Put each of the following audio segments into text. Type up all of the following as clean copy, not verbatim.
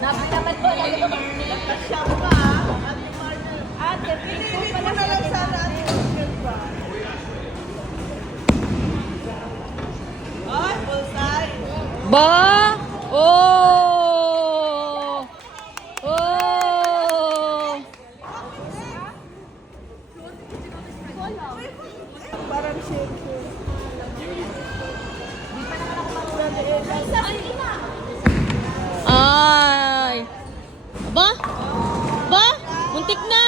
Dapat po, lalo ko Nagkasyam ka, Ate Marner. Ate, Pinili ko na lang sana Ate Marner ba? Ay, bullseye. Ba? Oh! Oh! Parang shake. Ay! Ba? Ba? Muntik na!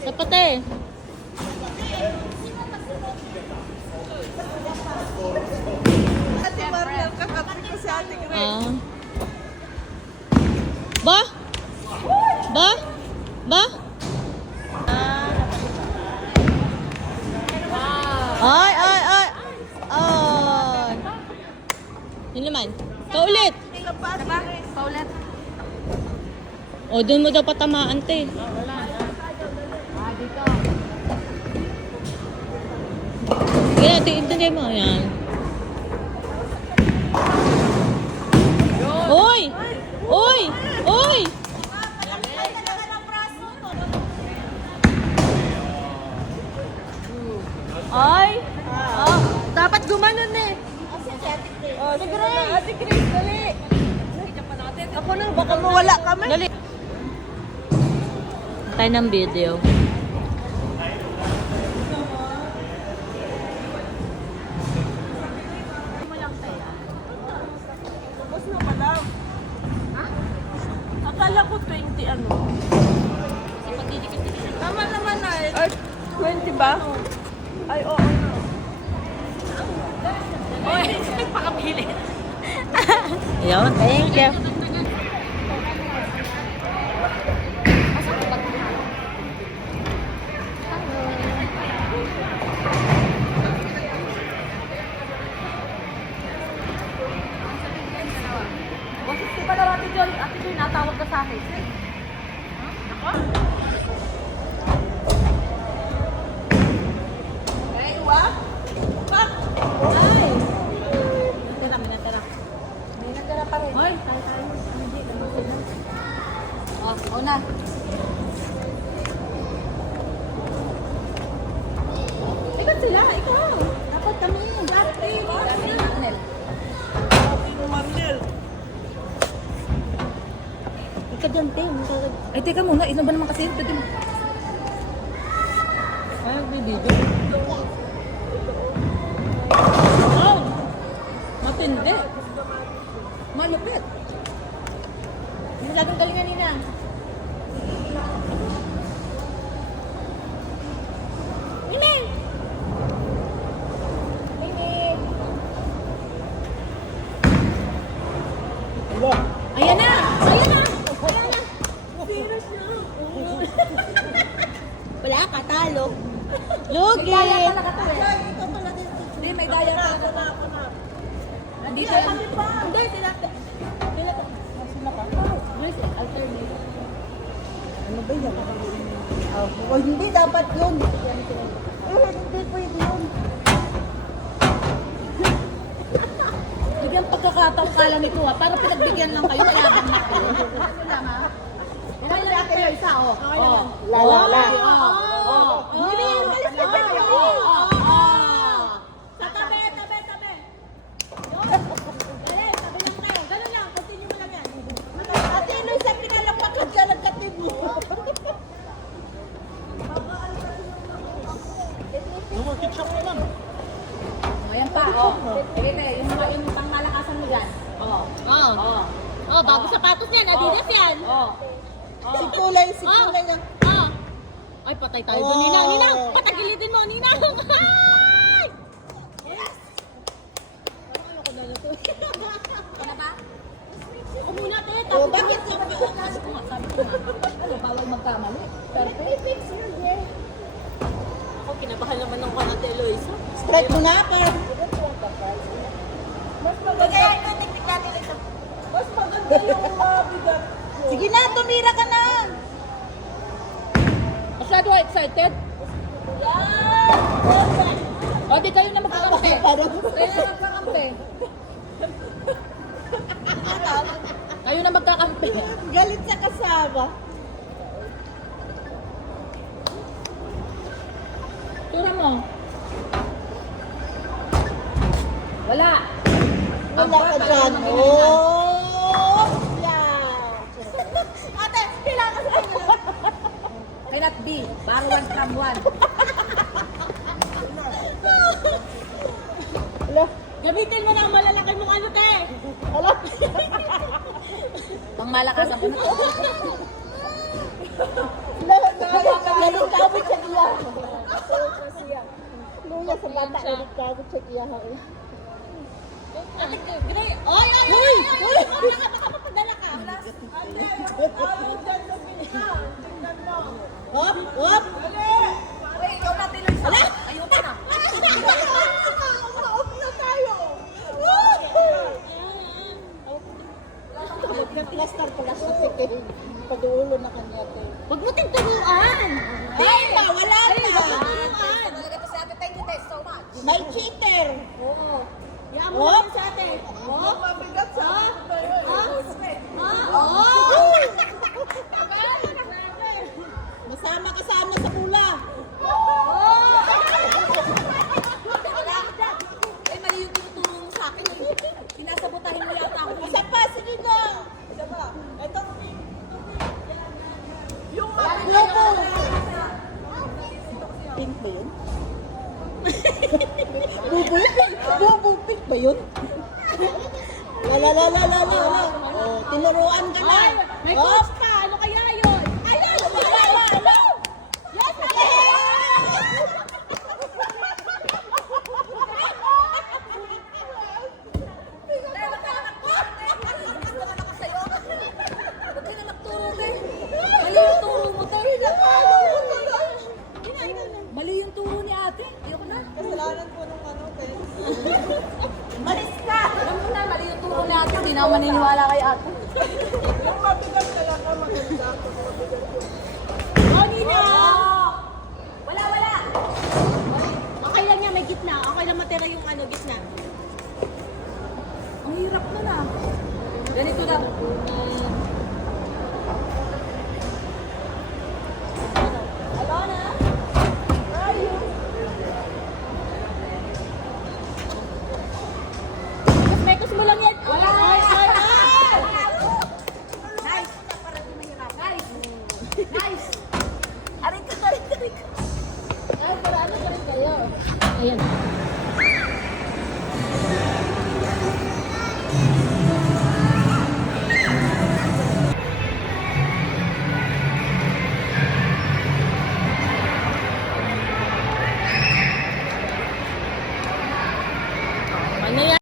Dapat eh. Ate Marner, kakapi ko si Ate Grace. Ah. Ba? Ba? Ba? Ay, ay, ay. Ay. Yun naman. Kaulit. Paulit. O, doon mo daw patamaan, te. Dito. Yan, tingnan mo. Yan. Oy! Oy! Oy! Ay! Ah, dapat gumanon eh. Oh, sige na. Ate Grace, dali. Ako nang baka mawala kami. Dali. Tayo ng video. Tapos na pala. Akala ko 20 ano. Tama naman na eh. Ay, 20 ba? Ay, oo na. Oy, pakabili. Ayun, thank you. Di ba daw Ate Joy, natawag ka sa akin. Ay, what? Pak! Natira. May natira pa rin. Hoy, tayo. Hindi, namatay na. Oh, una. Ikaw sila, ikaw. Dapat kami. Ate Marner. Ate Marner. Ika dyan, te. Ay, teka muna. Ilan ba naman kasi? Pwede mo. Ay, may video. Wow! Matindi. Malupit. Hindi laging galingan nina. Mimi! Mimi! Ayan na! Ayan na! Wala na! Wala ka, talo. Lugi! Daya talaga to eh. Hindi, may daya talaga. Nandito yan. Hindi, sila pa. Grace, alternate. Ano ba yan? Oh, hindi dapat yun. Hindi pwede yun. Bigyan pagkakataon kala nito ha. Parang pinagbigyan lang kayo. Mayabang na kayo. Ano lang ha? Yan ang ate yung isa oh. Oh. La. Oh. Hindi, umalis ka dyan. Sa tabi. Dali, tabi lang kayo. Ganun lang. Continue mo lang yan. Ate, ino sa pinalapakan ka ng katib mo. Oh, yan pa. Oh. Sige, yung pangmalakasan mo dyan. Oh. Oh. Oh, bago sapatos yan. Adidas yan. Oh. Si Kulay niya. Ah. Ay, patay tayo doon, Ninang. Ninang, patagilidin mo, Ninang. Ay! Ano ba? Ako muna, te. Oh, bakit? Sabi ko nga. Ano, bawal magkamali. Fix your hair. Ako, kinabahan naman ng kanate, Eloisa. Strike mo na, Pam. Mas maganda. Mas maganda yung bigat. Sige na, tumira ka na. Masyado excited? Yan! Perfect! O, di kayo na magkakampi. Parang- Kayo na magkakampi. Galit sa kasama. Tura mo. Wala. Wala ka dyan. Oh! Yeah! Ate, kailangan sa inyo. Cannot be. Bar one from one. Hala. Gamitin mo na ang malalaki mong ano, te. Hala. Pang malakasan ko na to. Galit ka abot sa iya. Luya sa bata, galit ka abot sa iya. Ate, Gray. Oy, oy, oy, oy. Baka mapadala ka. Hop, hop. Uy, ikaw na tinuloy sa. Ayoko na. Off na tayo. Nag-plaster pala sa tikin. Paduulo na kanya to. Huwag mo tinturuan. Ay, wala na. Talaga to si ate. Thank you so much. May cheater. Oo. Yan mo Oh. lang sa ate. Oh, mabigat sa Masama-kasama sa pula. Eh, mali yung tinuturo mo sa akin. Sinasabotahin mo yata ako. Isa pa, sige na. Isa pa. Ito. Yung lobo. Pink ba yun? Bubo pink ba yun? La. Oh, tinuruan ka na. Ay, may Oh, coach pa. Ano kaya yun? Ayun! la. Yes, Huwag ka na magturo, Gay. Mali yung turo mo, Tor. Mali yung turo ni ate. Ayoko na. Kasalanan po nung ano, kaya. Malis ka! Alam mo na, mali yung turo ni ate. Hindi na ako maniniwala kay ate. Yung mabigat talaga, maganda. Oh, Nina! Wala. Okay lang yan, may gitna. Okay lang matira yung ano, gitna. Ang hirap na na. Ganito na.